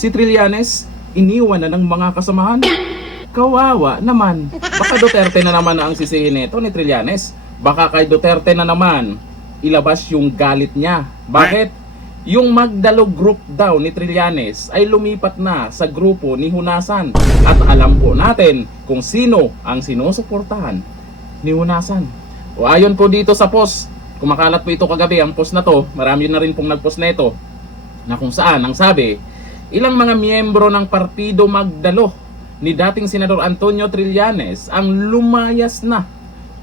Si Trillanes, iniwan na ng mga kasamahan. Kawawa naman. Baka Duterte na naman ang sisihin nito ni Trillanes. Baka kay Duterte na naman ilabas yung galit niya. Bakit? Yung Magdalo group daw ni Trillanes ay lumipat na sa grupo ni Hunasan. At alam po natin kung sino ang sinusuportahan ni Hunasan. O ayon po dito sa post, kumakalat po ito kagabi ang post na to, marami na rin pong nagpost na ito, na kung saan ang sabi, ilang mga miyembro ng Partido Magdalo ni dating Senador Antonio Trillanes ang lumayas na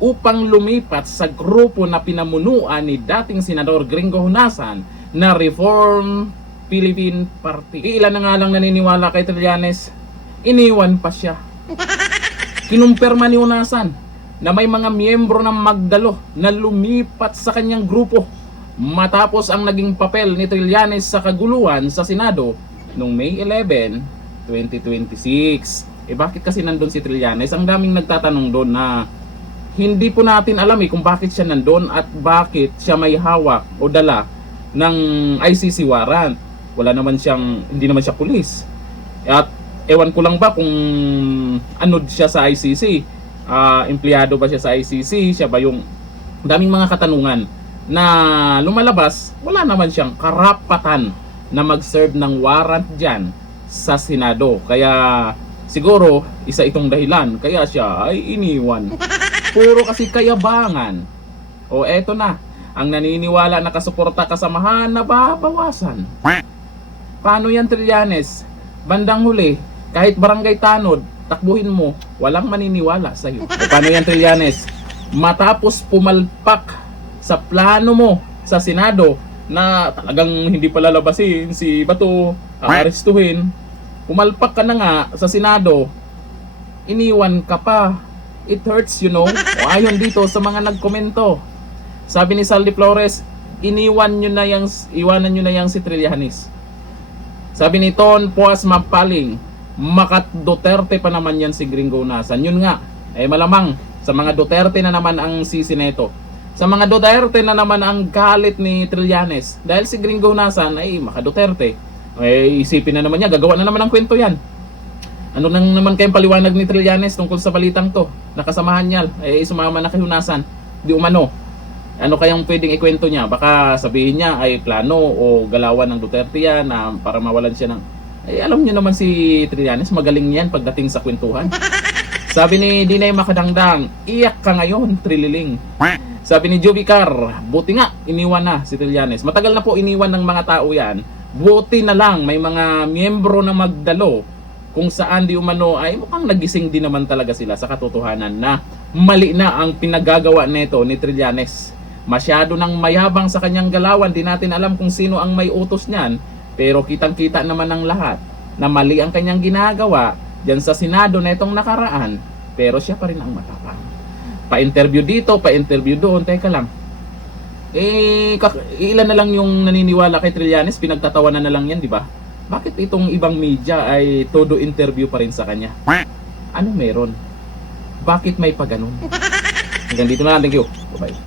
upang lumipat sa grupo na pinamunuan ni dating Senador Gringo Hunasan na Reform Philippine Party. Ilan na nga lang naniniwala kay Trillanes, iniwan pa siya. Kinumpirma ni Hunasan na may mga miyembro ng Magdalo na lumipat sa kanyang grupo matapos ang naging papel ni Trillanes sa kaguluhan sa Senado noong May 11, 2026. Bakit kasi nandun si Trillanes? Ang daming nagtatanong doon na hindi po natin alam kung bakit siya nandun at bakit siya may hawak o dala ng ICC warrant. Hindi naman siya pulis. At ewan ko lang ba kung ano siya sa ICC. Empleyado ba siya sa ICC? Siya ba yung daming mga katanungan na lumalabas, wala naman siyang karapatan na mag-serve ng warrant dyan sa Senado. Kaya siguro isa itong dahilan kaya siya ay iniwan. Puro kasi kayabangan. O eto na, ang naniniwala na kasuporta kasamahan na babawasan. Paano yan, Trillanes? Bandang huli, kahit barangay tanod, takbuhin mo, walang maniniwala sa iyo. Paano yan, Trillanes? Matapos pumalpak sa plano mo sa Senado na talagang hindi pa lalabasin si Bato, aarestuhin, pumalpak ka na nga sa Senado, iniwan ka pa. It hurts, you know. O ayon dito sa mga nagkomento, sabi ni Saldi Flores, iwanan nyo na yang si Trillanes. Sabi ni Ton Puas Mapaling, makat Duterte pa naman yan si Gringo Hunasan. Yun nga, malamang sa mga Duterte na naman ang sisi neto. Sa mga Duterte na naman ang galit ni Trillanes. Dahil si Gringo Hunasan ay maka Duterte. Isipin na naman niya, gagawa na naman ng kwento yan. Ano nang naman kayong paliwanag ni Trillanes tungkol sa balitang to? Nakasamahan niya, sumama na kay Hunasan. Di umano. Ano kayang pwedeng ikwento niya? Baka sabihin niya ay plano o galawan ng Duterte yan na para mawalan siya ng... alam niyo naman si Trillanes, magaling yan pagdating sa kwentuhan. Sabi ni Dinay Makadangdang, iyak ka ngayon, Trililing. Sabi ni Jovicar, buti nga, iniwan na si Trillanes. Matagal na po iniwan ng mga tao yan. Buti na lang, may mga miyembro na Magdalo kung saan di umano ay mukhang nagising din naman talaga sila sa katotohanan na mali na ang pinagagawa nito ni Trillanes. Masyado nang mayabang sa kanyang galawan, di natin alam kung sino ang may utos niyan, pero kitang-kita naman ng lahat na mali ang kanyang ginagawa diyan sa Senado na itong nakaraan, pero siya pa rin ang matapang. Pa-interview dito, pa-interview doon, teka lang. Ilan na lang yung naniniwala kay Trillanes, pinagtatawanan na lang yan, di ba? Bakit itong ibang media ay todo interview pa rin sa kanya? Ano meron? Bakit may paganon? Hanggang dito na lang. Thank you. Bye-bye.